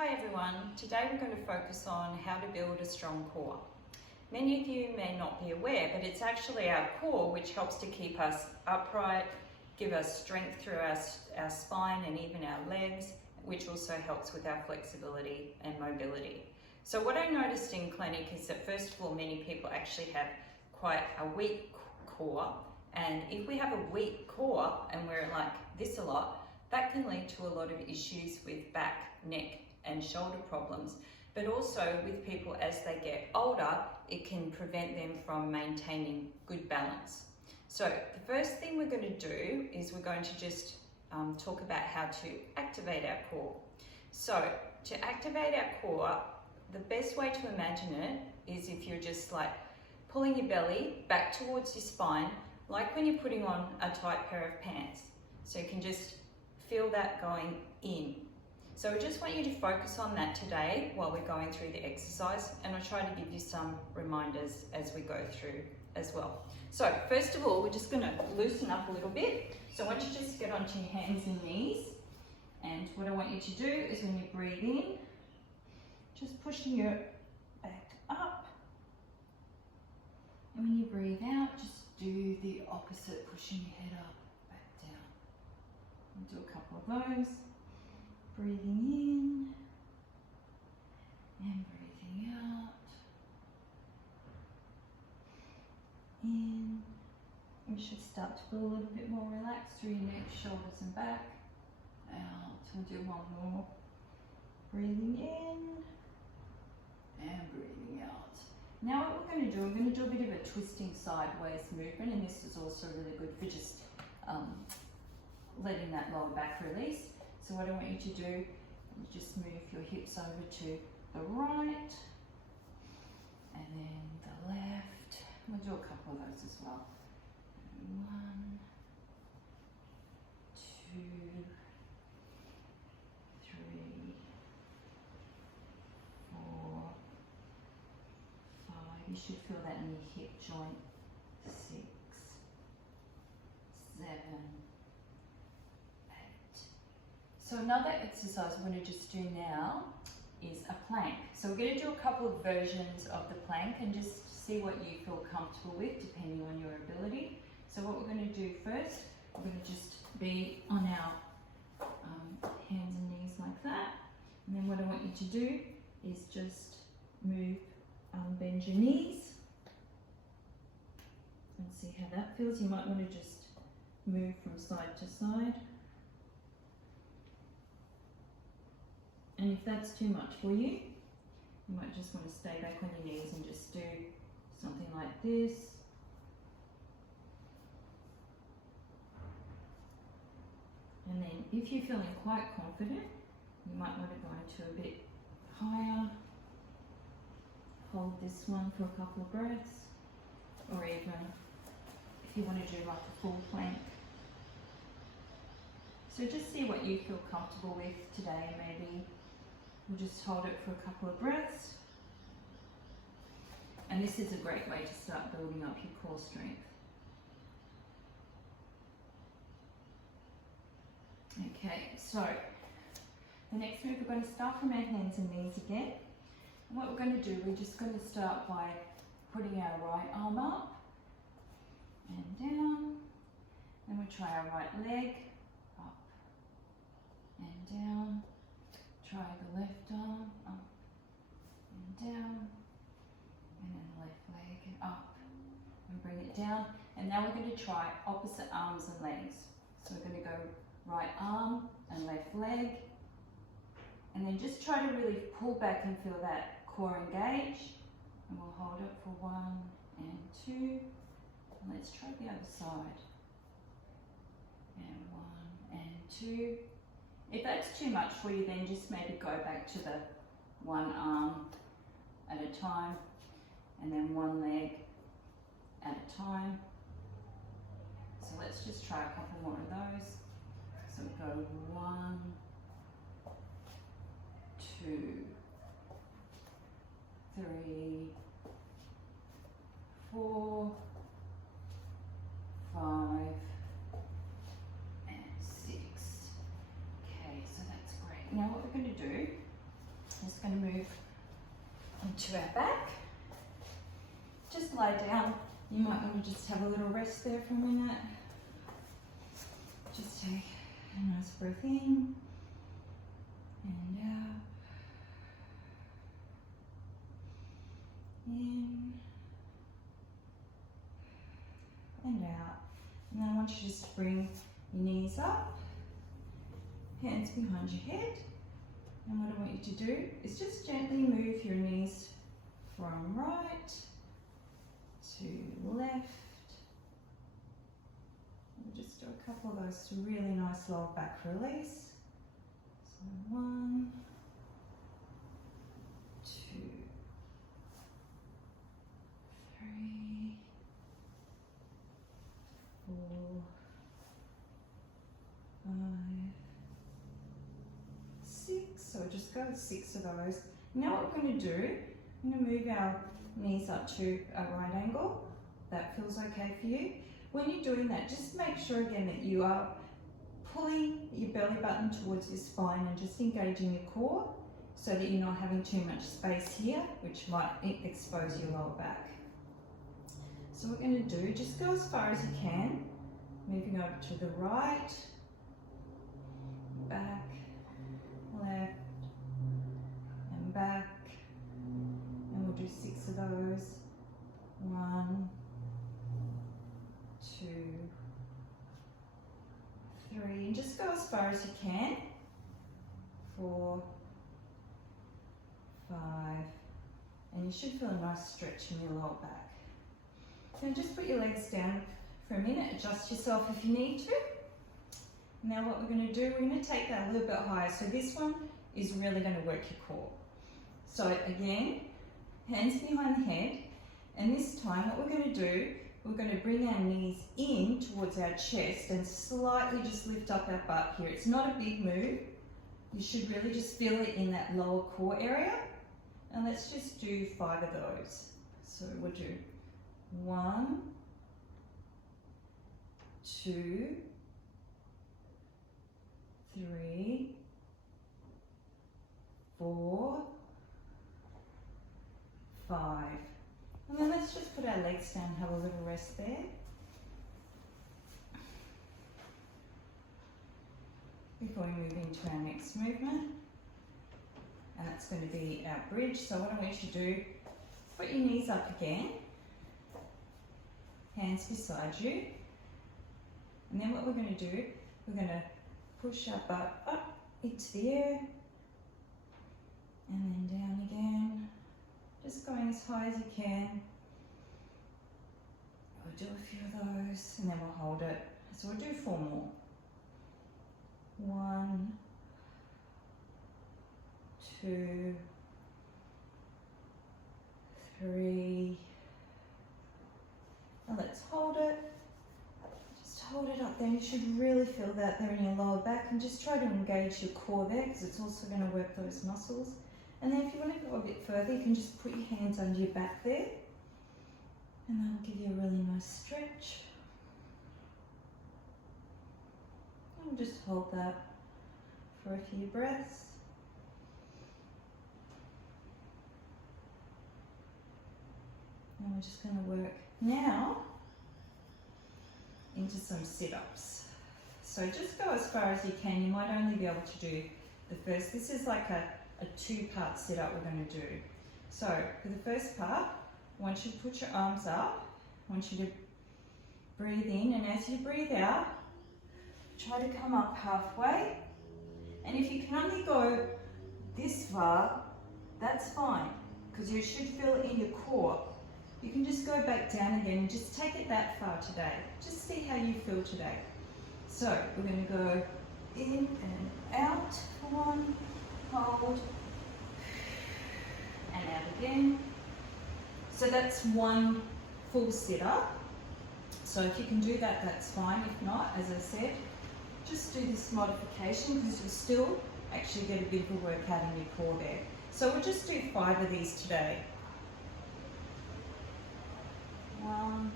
Hi everyone, today we're going to focus on how to build a strong core. Many of you may not be aware, but it's actually our core which helps to keep us upright, give us strength through our spine and even our legs, which also helps with our flexibility and mobility. So what I noticed in clinic is that first of all, many people actually have quite a weak core, and if we have a weak core and we're like this a lot, that can lead to a lot of issues with back, neck and shoulder problems, but also with people as they get older, it can prevent them from maintaining good balance. So the first thing we're going to do is we're going to just talk about how to activate our core. So to activate our core, the best way to imagine it is if you're just like pulling your belly back towards your spine, like when you're putting on a tight pair of pants. So you can just feel that going in. So I just want you to focus on that today while we're going through the exercise, and I'll try to give you some reminders as we go through as well. So first of all, we're just going to loosen up a little bit. So I want you to just get onto your hands and knees, and what I want you to do is when you breathe in, just pushing your back up, and when you breathe out, just do the opposite, pushing your head up, back down. We'll do a couple of those. Breathing in and breathing out. In. You should start to feel a little bit more relaxed through your neck, shoulders and back. Out. We'll do one more. Breathing in and breathing out. Now what we're going to do, we're going to do a bit of a twisting sideways movement, and this is also really good for just letting that lower back release. So what I want you to do is just move your hips over to the right and then the left. We'll do a couple of those as well. 1, 2, 3, 4, 5. You should feel that in your hip joint. 6, 7. So another exercise we're going to just do now is a plank. So we're going to do a couple of versions of the plank and just see what you feel comfortable with depending on your ability. So what we're going to do first, we're going to just be on our hands and knees like that. And then what I want you to do is just move, bend your knees and see how that feels. You might want to just move from side to side. And if that's too much for you, you might just want to stay back on your knees and just do something like this. And then if you're feeling quite confident, you might want to go into a bit higher. Hold this one for a couple of breaths, or even if you want to do like a full plank. So just see what you feel comfortable with today. Maybe we'll just hold it for a couple of breaths. And this is a great way to start building up your core strength. Okay, so the next move, we're going to start from our hands and knees again. And what we're going to do, we're just going to start by putting our right arm up and down. Then we'll try our right leg up and down. Try the left arm up and down, and then the left leg up and bring it down. And now we're going to try opposite arms and legs. So we're going to go right arm and left leg, and then just try to really pull back and feel that core engage. And we'll hold it for 1 and 2. And let's try the other side. And 1 and 2. If that's too much for you, then just maybe go back to the one arm at a time, and then one leg at a time. So let's just try a couple more of those. So we go 1, 2, 3, 4, 5, and 6. Okay, so that's great. Now what we're going to do Just going to move onto our back. Just lie down. You might want to just have a little rest there for a minute. Just take a nice breath in and out. In and out. And then I want you to just bring your knees up, hands behind your head. And what I want you to do is just gently move your knees from right to left. We'll just do a couple of those really nice lower back release. So 1, 2, 3, 4, 5, 6. So we'll just go with 6 of those. Now what we're going to do, I'm going to move our knees up to a right angle. That feels okay for you. When you're doing that, just make sure again that you are pulling your belly button towards your spine and just engaging your core so that you're not having too much space here, which might expose your lower back. So what we're going to do, just go as far as you can, moving over to the right, back, left, and back. And we'll do 6 of those. 1, 2, 3, and just go as far as you can. 4, 5, and you should feel a nice stretch in your lower back. Now just put your legs down for a minute, adjust yourself if you need to. Now what we're going to do, we're going to take that a little bit higher. So this one is really going to work your core. So again, hands behind the head, and this time what we're going to do, we're going to bring our knees in towards our chest and slightly just lift up our butt here. It's not a big move. You should really just feel it in that lower core area. And let's just do 5 of those. So we'll do 1, 2, 3, 4, 5. And then let's just put our legs down and have a little rest there. Before we move into our next movement. And that's going to be our bridge. So what I want you to do, put your knees up again. Hands beside you. And then what we're going to do, we're going to push our butt up into the air. And then down again. Just going as high as you can. We'll do a few of those and then we'll hold it. So we'll do 4 more. 1, 2, 3, and let's hold it. Just hold it up there. You should really feel that there in your lower back, and just try to engage your core there because it's also going to work those muscles. And then if you want to go a bit further, you can just put your hands under your back there, and that'll give you a really nice stretch. And just hold that for a few breaths. And we're just going to work now into some sit-ups. So just go as far as you can. You might only be able to do the first. This is like a 2-part sit-up we're going to do. So for the first part, I want you to put your arms up. I want you to breathe in, and as you breathe out, try to come up halfway. And if you can only go this far, that's fine, because you should feel it in your core. You can just go back down again and just take it that far today. Just see how you feel today. So we're going to go in and out for 1, hold, and out again. So that's 1 full sit-up. So if you can do that, that's fine. If not, as I said, just do this modification because you'll still actually get a bit of a workout in your core there. So we'll just do 5 of these today. 1,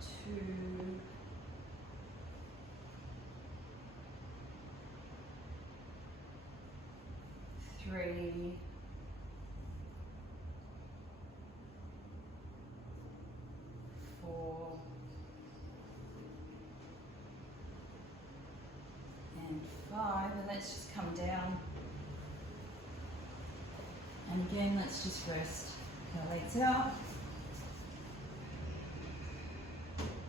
2, 5, and let's just come down. And again, let's just rest our legs out.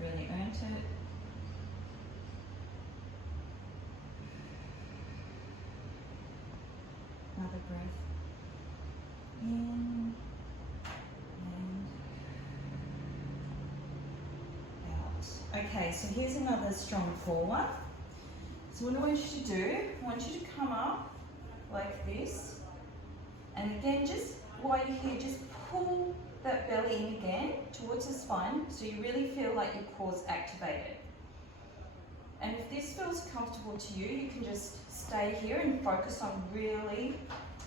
Really earned it. Another breath in and out. Okay, so here's another strong core one. So what I want you to do, I want you to come up like this. And again, just while you're here, just pull that belly in again towards the spine so you really feel like your core's activated. And if this feels comfortable to you, you can just stay here and focus on really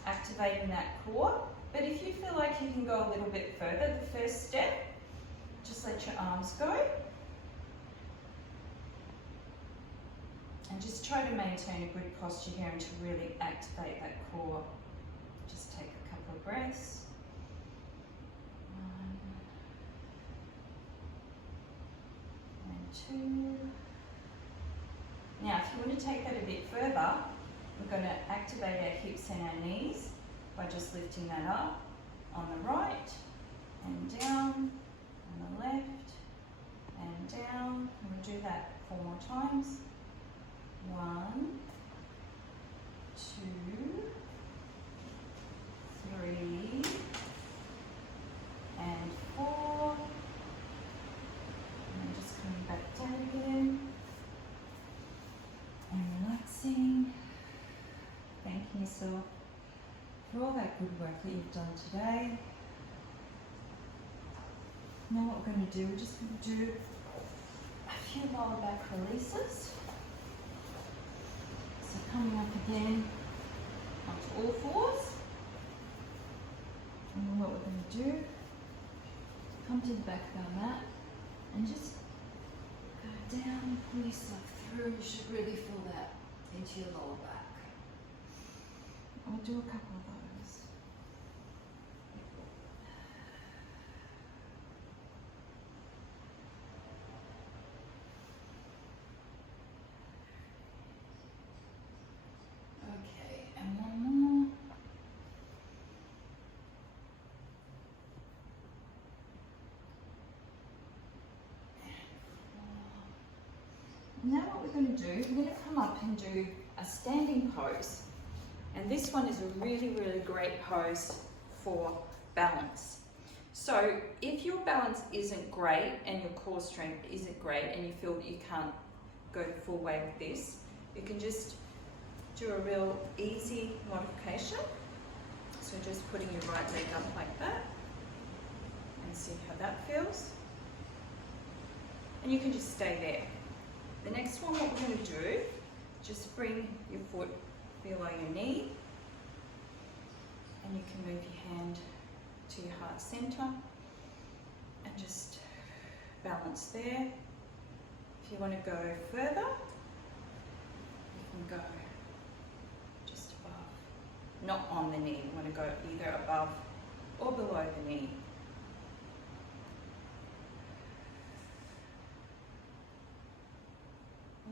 activating that core. But if you feel like you can go a little bit further, the first step, just let your arms go. And just try to maintain a good posture here and to really activate that core. Just take a couple of breaths. 1 and 2. Now, if you want to take that a bit further, we're going to activate our hips and our knees by just lifting that up on the right and down, on the left and down. And we'll do that 4 more times. 1, 2, 3, and 4. And then just coming back down again. And relaxing, thanking yourself for all that good work that you've done today. Now what we're going to do, we're just going to do a few lower back releases. So coming up again onto all fours. And then what we're going to do, come to the back of our mat and just go down and pull yourself through. You should really feel that into your lower back. I'll do a couple of those. Okay, and one more. Now what we're going to do, we're going to come up and do a standing pose. And this one is a really, really great pose for balance. So if your balance isn't great and your core strength isn't great and you feel that you can't go the full way with this, you can just do a real easy modification. So just putting your right leg up like that and see how that feels. And you can just stay there. The next one, what we're going to do, just bring your foot below your knee, and you can move your hand to your heart center and just balance there. If you want to go further, you can go just above, not on the knee. You want to go either above or below the knee.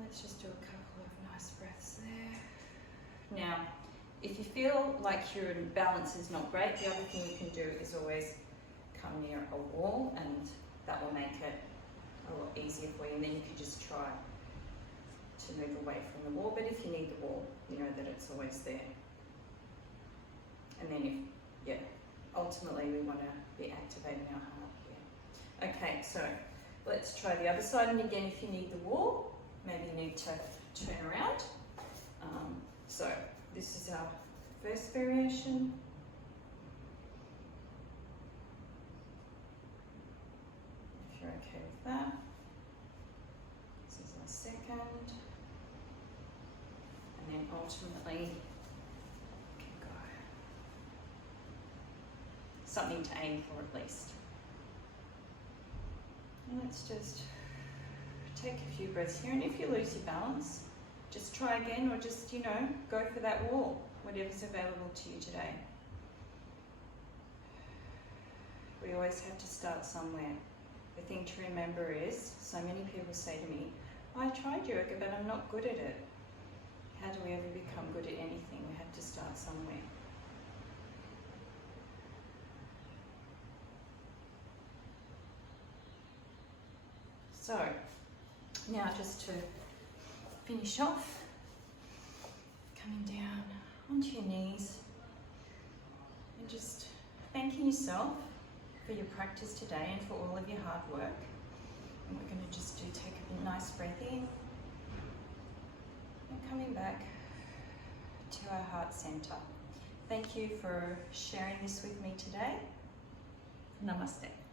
Let's just do a couple of nice breaths there. Now, if you feel like your balance is not great, the other thing you can do is always come near a wall, and that will make it a lot easier for you. And then you can just try to move away from the wall. But if you need the wall, you know that it's always there. And then ultimately we want to be activating our heart here. Okay, so let's try the other side. And again, if you need the wall, maybe you need to turn around. So this is our first variation. If you're okay with that. This is our second. And then ultimately, you can go. Something to aim for at least. And let's just take a few breaths here, and if you lose your balance, just try again, or just, go for that wall, whatever's available to you today. We always have to start somewhere. The thing to remember is, so many people say to me, I tried yoga, but I'm not good at it. How do we ever become good at anything? We have to start somewhere. So, now just to finish off, coming down onto your knees and just thanking yourself for your practice today and for all of your hard work. And we're going to just take a nice breath in and coming back to our heart center. Thank you for sharing this with me today. Namaste.